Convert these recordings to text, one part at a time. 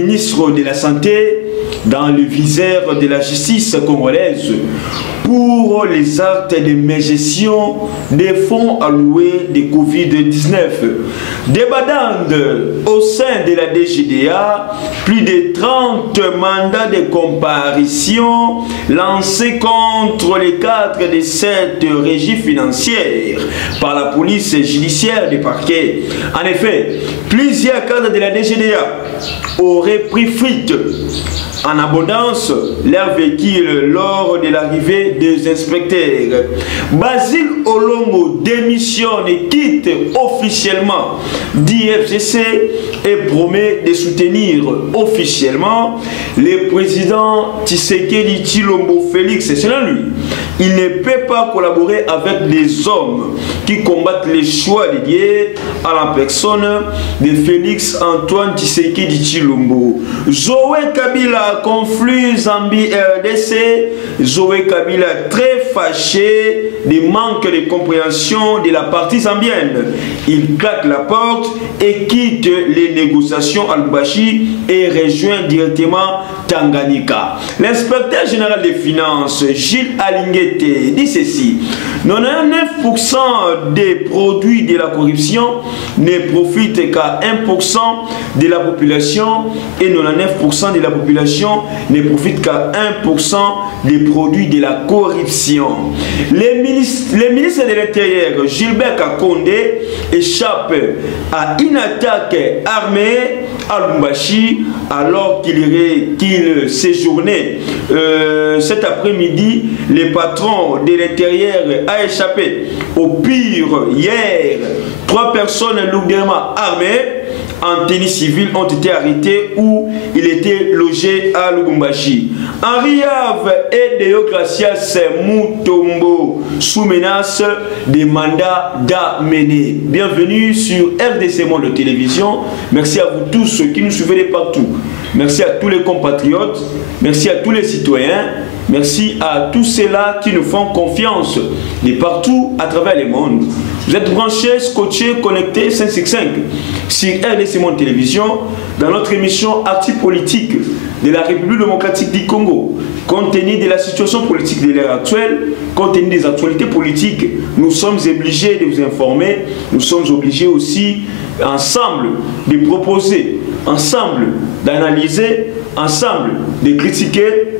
ministre de la Santé, dans le viseur de la justice congolaise pour les actes de mégestion des fonds alloués de Covid-19. Débandade au sein de la DGDA, plus de 30 mandats de comparution lancés contre les cadres de cette régie financière par la police judiciaire du parquet. En effet, plusieurs cadres de la DGDA auraient pris fuite en abondance leur véhicule lors de l'arrivée des inspecteurs. Basile Olongo démissionne et quitte officiellement d'IFGC et promet de soutenir officiellement le président Tshisekedi Tshilombo Félix. Selon lui, il ne peut pas collaborer avec des hommes qui combattent les choix dédiés à la personne de Félix Antoine Tshisekedi Tshilombo. Zoé Kabila conflit Zambie RDC. Zoé Kabila très fâché du manque de compréhension de la partie zambienne. Il claque la porte et quitte les négociations à Lubumbashi et rejoint directement Tanganyika. L'inspecteur général des finances, Gilles Alinguete, dit ceci: 99% des produits de la corruption ne profitent qu'à 1% de la population et 99% de la population ne profitent qu'à 1% des produits de la corruption. Les ministres de l'Intérieur, Gilbert Kakonde, échappe à une attaque armée à Lubumbashi alors qu'il séjournait cet après-midi. Le patron de l'Intérieur a échappé au pire hier. 3 personnes lourdement armées en tenue civile ont été arrêtés où il était logé à Lubumbashi. Henri Yave et Deogracias Mutombo sous menace des mandats d'amener. Bienvenue sur RDC Monde Télévision. Merci à vous tous qui nous suivez de partout. Merci à tous les compatriotes. Merci à tous les citoyens. Merci à tous ceux-là qui nous font confiance de partout à travers le monde. Vous êtes branchés, scotchés, connectés 565 sur RDC Monde Télévision dans notre émission Actu Politique de la République démocratique du Congo. Compte tenu de la situation politique de l'ère actuelle, compte tenu des actualités politiques, nous sommes obligés de vous informer. Nous sommes obligés aussi ensemble de proposer, ensemble d'analyser, ensemble de critiquer,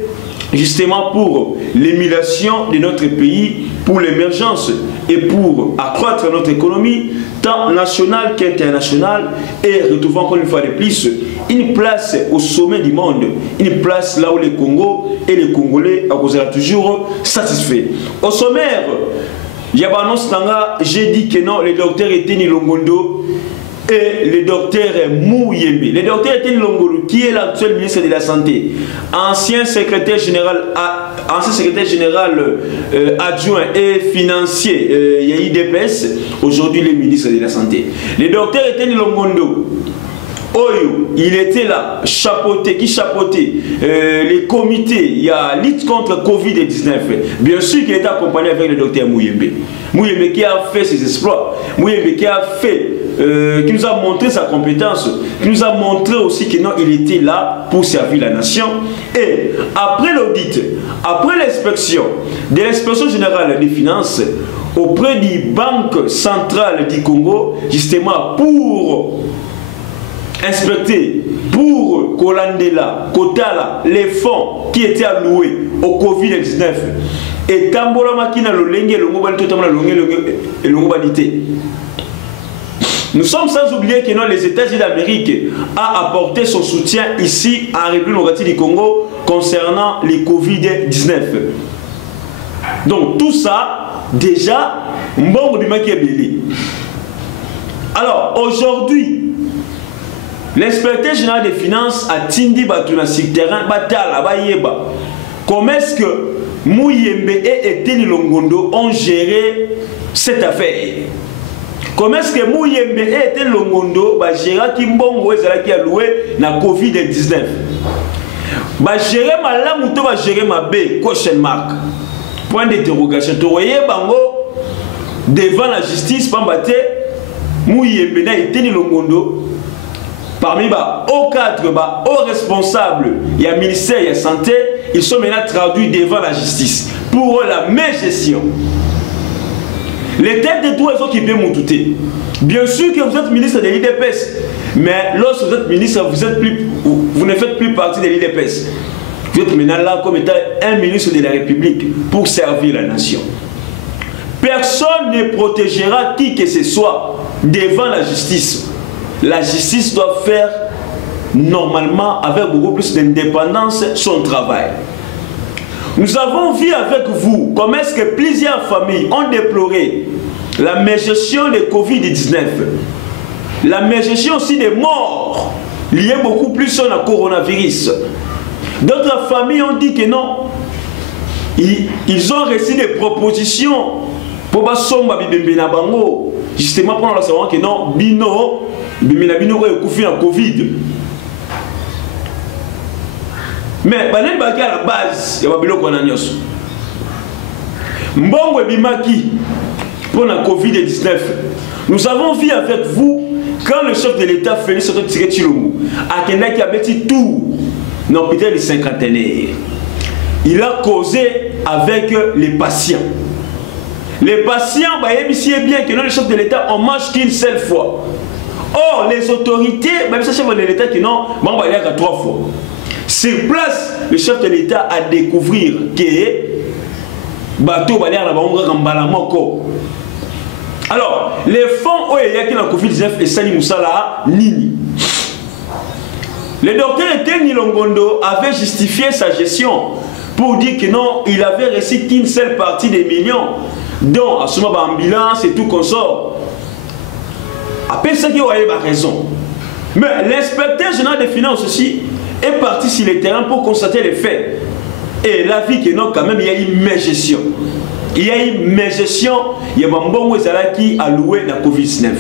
justement pour l'émulation de notre pays, pour l'émergence et pour accroître notre économie, tant nationale qu'internationale, et retrouver encore une fois de plus une place au sommet du monde, une place là où le Congo et les Congolais seront toujours satisfaits. Au sommaire, j'ai dit que non, le docteur Eteni Longondo et le docteur Mouyembe. Le docteur Eteni Longondo, qui est l'actuel ministre de la Santé, ancien secrétaire général adjoint et financier IDPS, aujourd'hui le ministre de la Santé. Le docteur Eteni Longondo, il était là, qui chapeautait les comités, il y a lutte contre Covid-19. Bien sûr qu'il était accompagné avec le docteur Mouyembe. Mouyembe qui a fait ses exploits, Mouyembe qui a fait, qui nous a montré sa compétence, qui nous a montré aussi qu'il était là pour servir la nation. Et après l'audit, après l'inspection de l'inspection générale des finances, auprès du Banque centrale du Congo, justement pour inspecter, pour Kolandela, Kotala, les fonds qui étaient alloués au Covid-19. Et Tambola Makina, le Lengue, le Mobalito, le Mobalité. Nous sommes sans oublier que non, les États-Unis d'Amérique ont apporté son soutien ici en République démocratique du Congo concernant les Covid-19. Donc tout ça, déjà, Mbongo Bimaki est belé. Alors aujourd'hui, l'inspecteur général des finances a Tindi Batuna sur terrain, Batala, Bayeba. Comment est-ce que Mouyembe et Eteni Longondo ont géré cette affaire? Comment est-ce que Mouyembe et Eteni Longondo ont géré Kimbongo qui a loué la Covid-19? Ba gérer malamu to ba gérer mabe, question mark. Point d'interrogation. Tu voyez bango devant la justice Pambate Mouyembe na Eteni Longondo. Parmi aux cadres, aux responsables, il y a le ministère, il y a la santé, ils sont maintenant traduits devant la justice pour la même gestion. Les têtes de tous les autres qui viennent m'outer. Bien sûr que vous êtes ministre de l'IDPS, mais lorsque vous êtes ministre, vous ne faites plus partie de l'IDPS. Vous êtes maintenant là comme étant un ministre de la République pour servir la nation. Personne ne protégera qui que ce soit devant la justice. La justice doit faire normalement, avec beaucoup plus d'indépendance, son travail. Nous avons vu avec vous comment est-ce que plusieurs familles ont déploré la mégestion de Covid-19, la mégestion aussi des morts liées beaucoup plus au coronavirus. D'autres familles ont dit que non, ils ont reçu des propositions pour justement pour savoir que non, bino est couffé en Covid. Mais à la base, il y a des gens Mbongo Bimaki pour la Covid-19. Nous avons vu avec vous quand le chef de l'État Félix Tshisekedi Tshilombo a qui a petit tour dans l'hôpital de cinquantenaire. Il a causé avec les patients. Les patients, c'est bien que le chef de l'État on mange qu'une seule fois. Or, les autorités, même si le chef de l'État qui non, on va y aller 3 fois. Sur place, le chef de l'État a découvert que bateau va aller à la alors, les fonds où il y a qui la Covid-19 et Sani Moussala Nini. Le docteur Etienne Nilongondo avait justifié sa gestion pour dire que non, il avait reçu qu'une seule partie des millions, dont à ce moment ambulance et tout consort. Après ça, il y a raison. Mais l'inspecteur général des finances aussi est parti sur le terrain pour constater les faits. Et la vie que non, quand même, il y a une mégestion. Il y a une mégestion, il y a un bon qui a loué la Covid-19.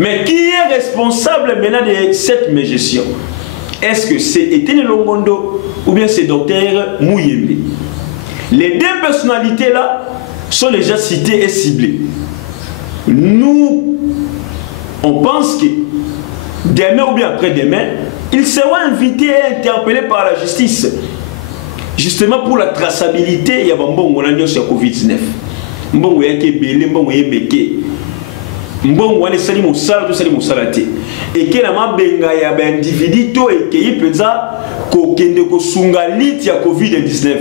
Mais qui est responsable maintenant de cette mégestion? Est-ce que c'est Etienne Longondo ou bien c'est Dr Mouyembe? Les deux personnalités-là sont déjà citées et ciblées. Nous, on pense que demain ou bien après-demain, ils seront invités et interpellés par la justice. Justement pour la traçabilité, il y a un bon sur Covid-19. Mbongo yake belé, mbongo yembeke. Mbongo wane sali musala, tout sali musalate. Et que la mabenga ya ba individu to et que yipeza ko kende ko sunga lit ya Covid-19.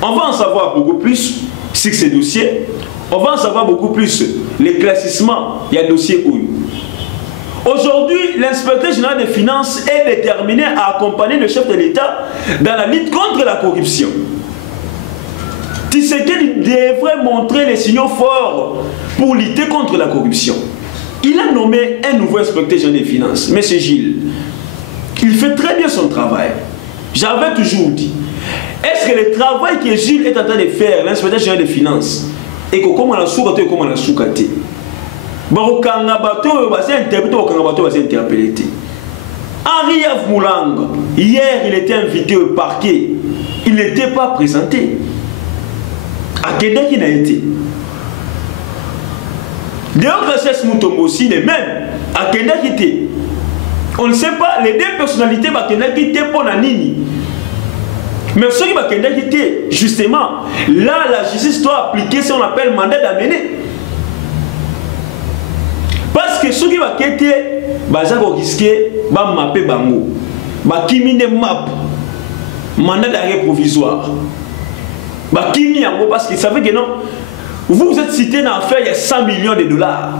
On va en savoir beaucoup plus sur ces dossiers. On va en savoir beaucoup plus les classissements, il y a dossier où. Aujourd'hui, l'inspecteur général des finances est déterminé à accompagner le chef de l'État dans la lutte contre la corruption. Tshisekedi devrait montrer les signaux forts pour lutter contre la corruption. Il a nommé un nouveau inspecteur général des finances, M. Gilles. Il fait très bien son travail. J'avais toujours dit, est-ce que le travail que Gilles est en train de faire, l'inspecteur général des finances, et que comment on a soukate et comment on a soukate, Henri Yav Moulang, hier il était invité au parquet, il n'était pas présenté. À Kenda qui n'a été. D'ailleurs, Gracias Mutombo aussi, les mêmes, à Kenda qui était. On ne sait pas, les deux personnalités à Kenda qui étaient pour la Nini. Mais ceux qui à Kenda qui étaient, justement, là la justice doit appliquer ce qu'on appelle mandat d'amener. Parce que ceux qui vont quitter, ils vont risquer de mapper bango, de map, mandat d'arrêt provisoire. Parce qu'ils savaient que non, vous êtes cité dans l'affaire, il y a 100 millions de dollars.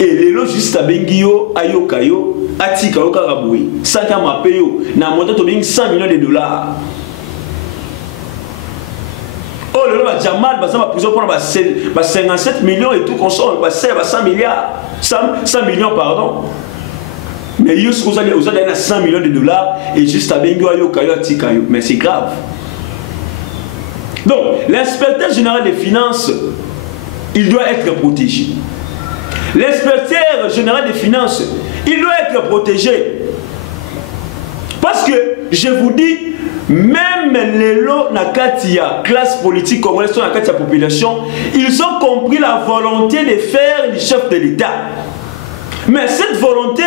Et les logistes à Bengio, Ayokayo, Atikayo Karaboui, Saka Mapeyo, n'a monté 100 millions de dollars. Oh, le loi Jamal, va prison pour 57 millions et tout consort, 100 milliards, 100 millions, pardon. Mais vous allez 100 millions de dollars et juste à Bengo, Ayokayo, Atikayo. Mais c'est grave. Donc, l'inspecteur général des finances, il doit être protégé. L'inspecteur général des finances, il doit être protégé. Parce que, je vous dis, même les lots Nakatia, classe politique congolaise, Nakatia population, ils ont compris la volonté de faire du chef de l'État. Mais cette volonté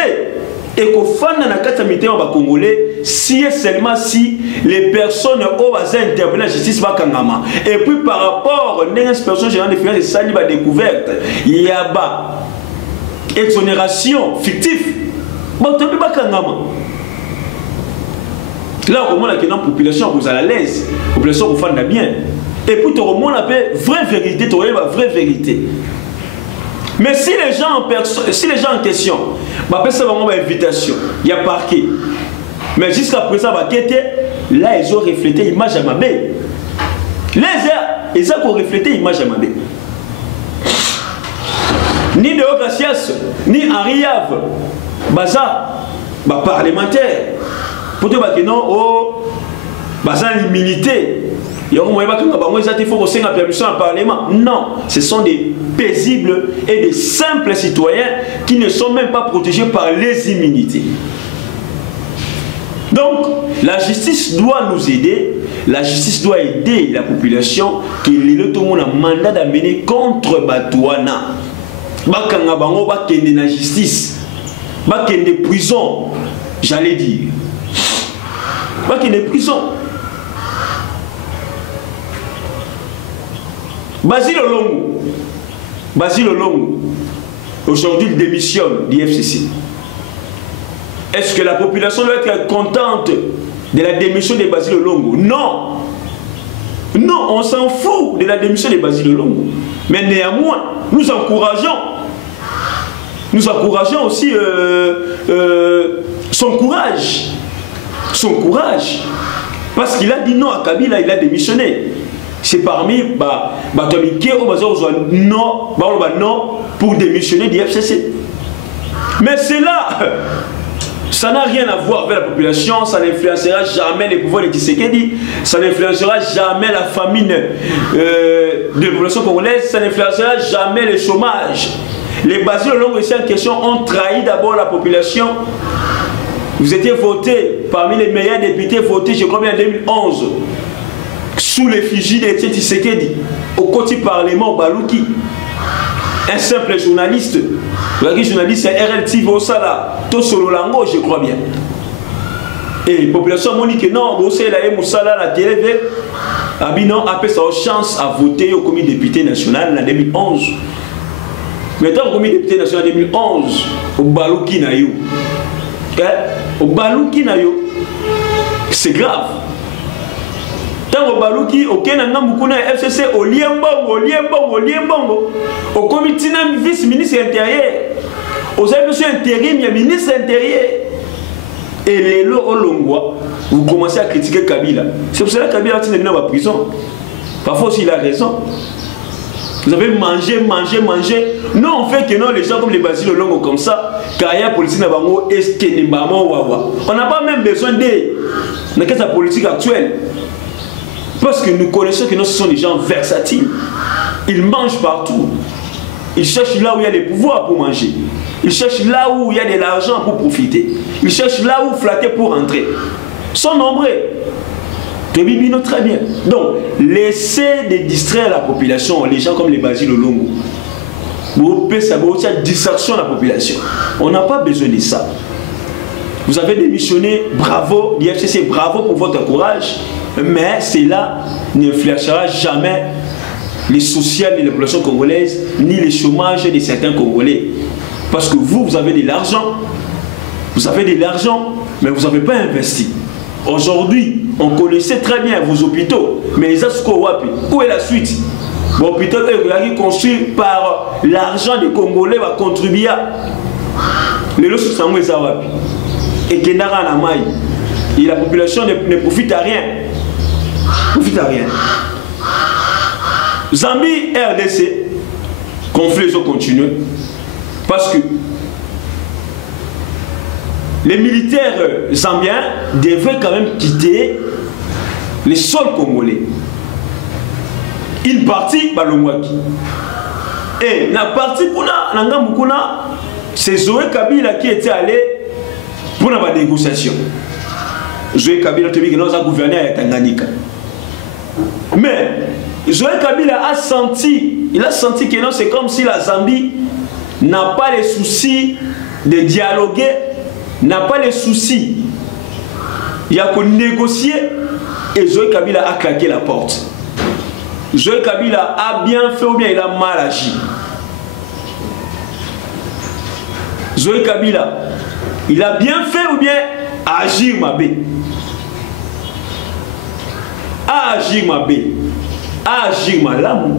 et qu'on fasse dans la catamité en Congolais si et seulement si les personnes au bazar intervenir la justice va kangama. Et puis par rapport à l'inspection générale des finances et ça va découverte, il y a bas exonération fictive. Bon, tu peux pas kangama. Là, au moment où la population vous à la l'aise, la population vous fait bien. Et puis tu remontes la vraie vérité, tu aurais la vraie vérité. Mais si les gens en question, bah, ça va avoir une invitation, il y a parquet. Mais jusqu'à présent, bah, là, ils ont reflété l'image à Mabé. Ils ont reflété l'image à Mabé. Ni de Ocassias, ni Ariav, Baza, bah, parlementaire. Pour dire que non, oh, Baza l'immunité. Il faut que la permission au Parlement. Non, ce sont des paisibles et des simples citoyens qui ne sont même pas protégés par les immunités. Donc, la justice doit nous aider, la justice doit aider la population qui est tout le monde a mandat d'amener contre Batouana. Bakanga bango bakende na justice, bakende prison, j'allais dire. Bakende prison. Basile Olongo, aujourd'hui il démissionne du FCC. Est-ce que la population doit être contente de la démission de Basile Olongo? Non. Non, on s'en fout de la démission de Basile Olongo. Mais néanmoins, nous encourageons aussi son courage. Son courage. Parce qu'il a dit non à Kabila, il a démissionné. C'est parmi non pour démissionner du FCC. Mais c'est là, ça n'a rien à voir avec la population, ça n'influencera jamais les pouvoirs de Tshisekedi, ça n'influencera jamais la famine de la population congolaise, ça n'influencera jamais le chômage. Les Basile Olongo ici en question ont trahi d'abord la population. Vous étiez voté parmi les meilleurs députés votés, je crois bien en 2011. Sous l'effigie de Tshisekedi, au côté parlement Balouki, un simple journaliste, le journaliste c'est RLTV au Sala, tout solo lango, je crois bien. Et la population m'a dit que non, c'est la Moussala, la télé, Abinon a fait sa chance à voter au comité député national en 2011. Maintenant, au comité député national en 2011, au Balouki Nayo. Au Balouki Nayo, c'est grave. Au Balouki, au Kenanga Mukuna FCC, au Liembongo, au comité vice-ministre intérieur, aux services intérim, il y a ministre intérieur. Et les lots au Longwa, vous commencez à critiquer Kabila. C'est pour cela que Kabila est dans la prison. Parfois aussi il a raison. Vous avez mangé. Non, on fait que non, les gens comme les Basile Olongo comme ça, car il y a politique dans Bango, est-ce que les on n'a pas même besoin d'eux dans la politique actuelle. Parce que nous connaissons que nous ce sont des gens versatiles. Ils mangent partout. Ils cherchent là où il y a des pouvoirs pour manger. Ils cherchent là où il y a de l'argent pour profiter. Ils cherchent là où flatter pour entrer. Ils sont nombreux. Très bien. Donc, laissez de distraire la population, les gens comme les Basile Olongo. Vous pouvez savoir une distraction de la population. On n'a pas besoin de ça. Vous avez démissionné, bravo, l'IFCC, bravo pour votre courage. Mais cela n'influencera jamais les sociales de la population congolaise, ni les chômages de certains Congolais. Parce que vous avez de l'argent, mais vous n'avez pas investi. Aujourd'hui, on connaissait très bien vos hôpitaux, mais les Asco Wapi, où est la suite? Vos hôpitaux construits par l'argent des Congolais va contribuer. Les lots sont Wapi. Et Kendara Namaï. Et la population ne profite à rien. Zambie, RDC, conflits ont continué parce que les militaires zambiens devraient quand même quitter les sols congolais. Une partie, Balongwaki. Et la partie, c'est Zoé Kabila qui était allé pour la négociation. Zoé Kabila qui est gouverneur à Tanganyika. Mais Zoé Kabila a senti que non, c'est comme si la Zambie n'a pas les soucis de dialoguer n'a pas les soucis. Il y a qu'à négocier et Zoé Kabila a claqué la porte. Zoé Kabila a bien fait ou bien il a mal agi. Zoé Kabila, il a bien fait ou bien agir mabé. Agir mabé. Agir malamu.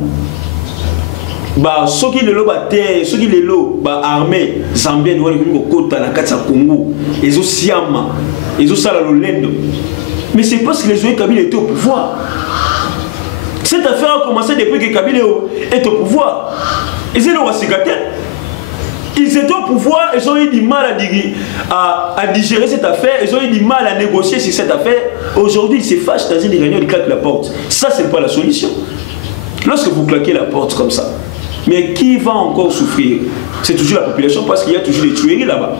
Bah, ceux qui le lot terre, ceux qui le lot armée zambienne, ils kota na kati ya Congo, ils ont siama, ils ont sala lolendo. Mais c'est parce que les Zoé Kabila étaient au pouvoir. Cette affaire a commencé depuis que Kabila est au pouvoir. Ils étaient au pouvoir, ils ont eu du mal à digérer cette affaire, ils ont eu du mal à négocier sur cette affaire. Aujourd'hui, ils se fâchent dans une réunion, ils claquent la porte. Ça, c'est pas la solution. Lorsque vous claquez la porte comme ça, mais qui va encore souffrir? C'est toujours la population parce qu'il y a toujours des tueries là-bas.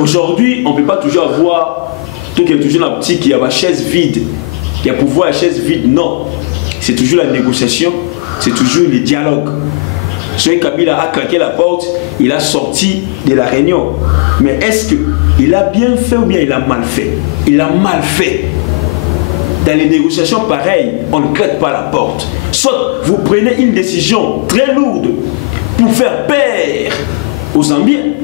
Aujourd'hui, on ne peut pas toujours avoir tout qui est toujours la petite qui a la chaise vide. Il y a pouvoir la chaise vide. Non. C'est toujours la négociation, c'est toujours le dialogue. Zoé Kabila a claqué la porte, il a sorti de la réunion. Mais est-ce qu'il a bien fait ou bien il a mal fait? Il a mal fait. Dans les négociations pareilles, on ne claque pas la porte. Soit vous prenez une décision très lourde pour faire peur aux Zambiens.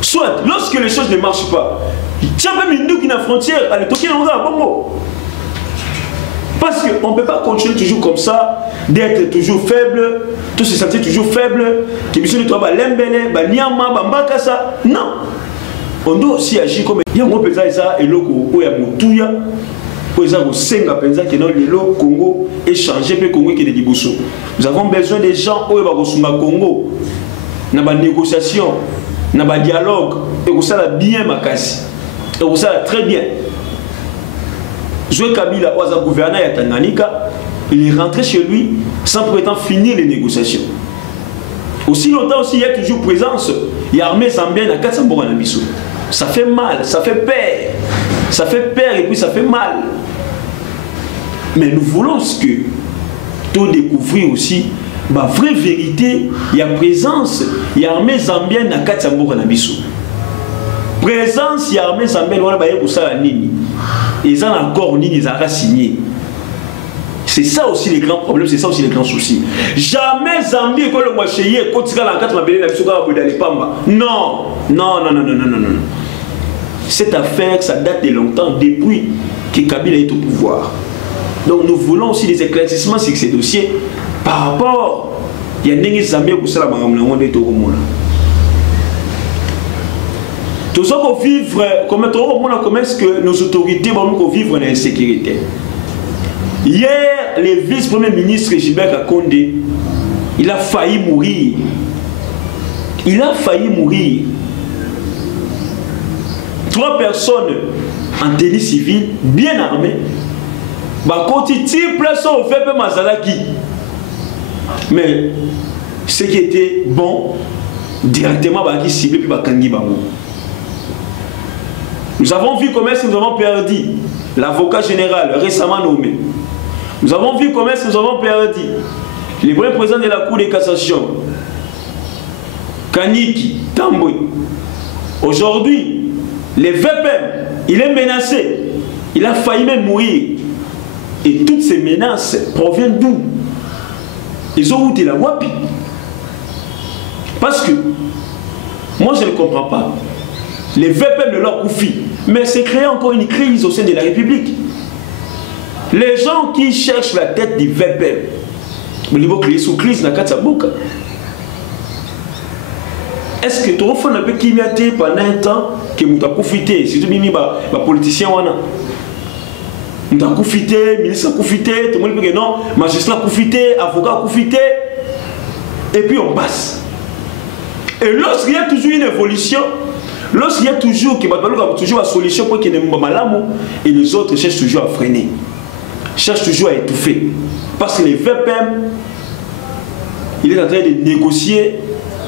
Soit, lorsque les choses ne marchent pas, tiens même une nous qui n'a frontière, allez toquer dans un bon mot. Parce qu'on ne peut pas continuer toujours comme ça, d'être toujours faible, de se sentir toujours faible, que monsieur ne doit pas l'embêter, non. On doit aussi agir comme il y a un peu ça et l'autre où il y a Moutouya, où il y a un Senga Penza qui est dans le Congo et changer le Congo qui est des Dibosso. Nous avons besoin des gens où il y a un Congo, dans la négociation, dans le dialogue, et ça va bien ma casse, et ça va très bien. Zoé Kabila, le gouverneur de Tanganyika, il est rentré chez lui sans pour autant finir les négociations. Aussi longtemps aussi, il y a toujours présence, il y a armée zambienne à 400 Nabiso. Ça fait mal, ça fait peur. Ça fait peur et puis ça fait mal. Mais nous voulons ce que tout découvrir aussi, la vraie vérité, il y a présence, il y a armée zambienne à 400 Nabiso. Présence, il y a armée zambienne, on a pour ça la ligne. Ils ont encore une ligne, ils ont signé. C'est ça aussi les grands problèmes, c'est ça aussi les grands soucis. Jamais Zambie, quand le moitié, quand il y a la 4 non, non, non, non, non, non, non, non. Cette affaire, ça date de longtemps, depuis que Kabila est au pouvoir. Donc nous voulons aussi des éclaircissements sur ces dossiers par rapport il y a des Zambie pour ça, tout ça qu'on vivre, comment est-ce que nos autorités vont vivre en insécurité? Hier, le vice-premier ministre Gilbert Kakondé, il a failli mourir. Il a failli mourir. 3 personnes en tenue civile, bien armées, quand ils tirent place au fait Mazalaki. Mais ce qui était bon, directement, qui ciblé puis Bakangi Bango. Nous avons vu comment est-ce que nous avons perdu l'avocat général récemment nommé. Nous avons vu comment est-ce que nous avons perdu le premier président de la Cour de cassation, Kaniki Tamboué. Aujourd'hui, le VPM, il est menacé. Il a failli même mourir. Et toutes ces menaces proviennent d'où? Ils ont ôté la Wapi. Parce que, moi je ne comprends pas. Les VPM de leur conflit. Mais c'est créé encore une crise au sein de la République. Les gens qui cherchent la tête du VPM, au niveau créé sous crise, n'a qu'à Tsaboka. Est-ce que tu as fait un peu qui m'a été pendant un temps que tu as profité, si tu as mis les politiciens, tu as profité, ministre a profité, tout le monde dit non, magistrat a profité, avocat a profité, et puis on passe. Et lorsqu'il y a toujours une évolution, lorsqu'il y a toujours une solution pour qu'il y ait un malamou, et les autres cherchent toujours à freiner, cherchent toujours à étouffer. Parce que les VPM, il est en train de négocier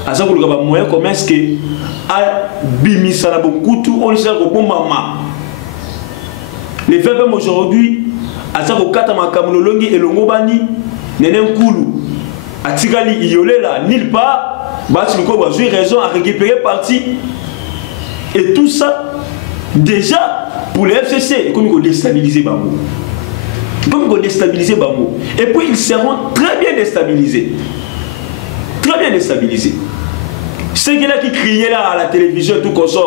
à ça pour le moyen comment est-ce que Bimisa beaucoup on sait au bon maman. Les VPM aujourd'hui, à ça pour Kata Makamolongi et Longobani, Nenem Koulou, à Tigali Iolela, nulle part, Bati Luko a eu raison à récupérer parti. Et tout ça, déjà, pour les FCC, comme ils déstabiliser Bamou. Comme ils déstabiliser Bamou. Et puis ils seront très bien déstabilisés. Très bien déstabilisés. Ceux qui criaient là à la télévision, tout comme ça,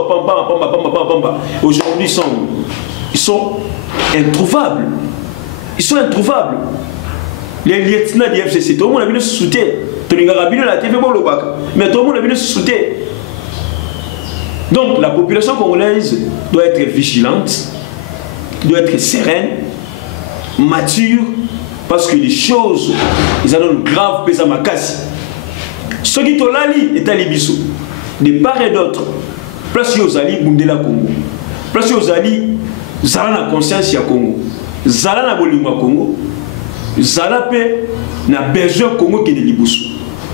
aujourd'hui ils sont introuvables. Ils sont introuvables. Les lieutenants du FCC, tout le monde a vu le soutien. Mais tout le monde a vu le soutien. Donc la population congolaise doit être vigilante, doit être sereine, mature, parce que les choses, ils ont une grave pesa makasi. Ce qui est lali est à l'Ibiso, de part et d'autre. Place aux Ali, Bundela Congo. Place aux Ali, Zala na conscience ya Congo. Zala na bolima Congo. Zala pe na besoin Congo qui est l'Ibiso.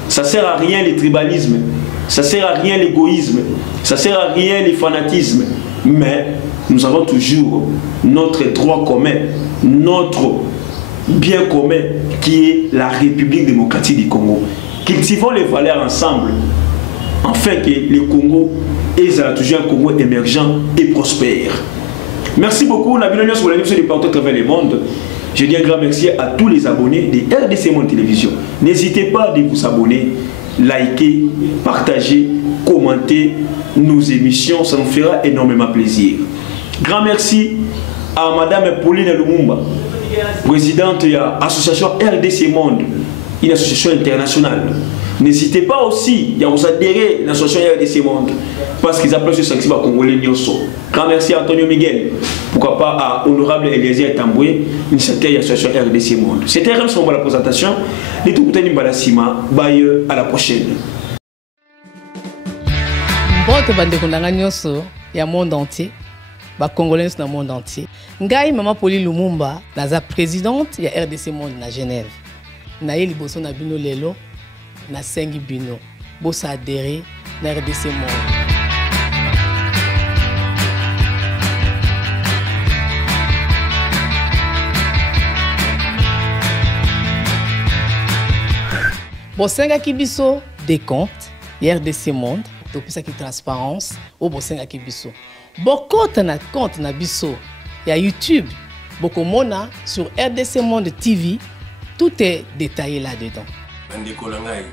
Ça sert à rien le tribalisme. Ça sert à rien l'égoïsme. Ça sert à rien le fanatisme. Mais nous avons toujours notre droit commun, notre bien commun qui est la République démocratique du Congo. Cultivons les valeurs ensemble, afin que le Congo ait toujours un Congo émergent et prospère. Merci beaucoup. On a vu sur l'émission de partout à travers le monde. Je dis un grand merci à tous les abonnés de RDC Monde Télévision. N'hésitez pas à vous abonner, liker, partager, commenter nos émissions. Ça nous fera énormément plaisir. Grand merci à Madame Pauline Lumumba, présidente de l'association RDC Monde, une association internationale. N'hésitez pas aussi à vous adhérer à l'association RDC Monde parce qu'ils appellent ce sanctuaire à Congolais Nyoso. Grand merci à Antonio Miguel, pourquoi pas à Honorable Eliezer Tamboué, initiateur de l'association RDC Monde. C'était Rams pour la présentation. Et tout le monde, à la prochaine. Bon, bandeko nanga nyonso ya monde entier, ba congolais dans le monde entier. Ngai Maman Pauline Lumumba, naza présidente ya RDC Monde na Genève. Na ye liboso na bino lelo na sengi bino. Bosa adhérer na RDC Monde. Bosenga kibiso des comptes, RDC Monde, depuis ça qui transparence, au bosenga kibiso. Bokota na compte na biso, il y a YouTube, beaucoup mona sur RDC Monde TV, tout est détaillé là-dedans. Bandeko langai,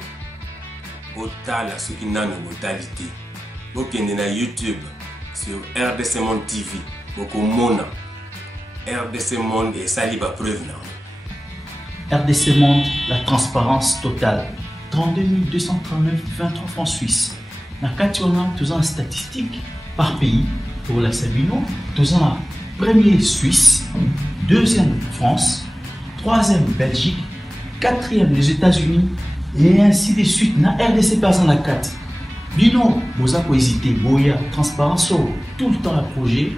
botala ce qui n'a no brutalité. Bokende na YouTube sur RDC Monde TV, beaucoup mona RDC Monde et saliba preuve na. RDC Monde, la transparence totale. 32 239, 23 francs suisses. Na Kationa, tous en statistiques par pays. Pour la Sabino, tous en premier Suisse, deuxième France, troisième Belgique, quatrième les États-Unis, et ainsi de suite. Na RDC pas en la 4. Bino, vous avez hésité, Boya, transparence, tout le temps à projet,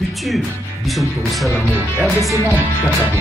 futur, bisous pour ça l'amour. RDC Monde, Kakabo.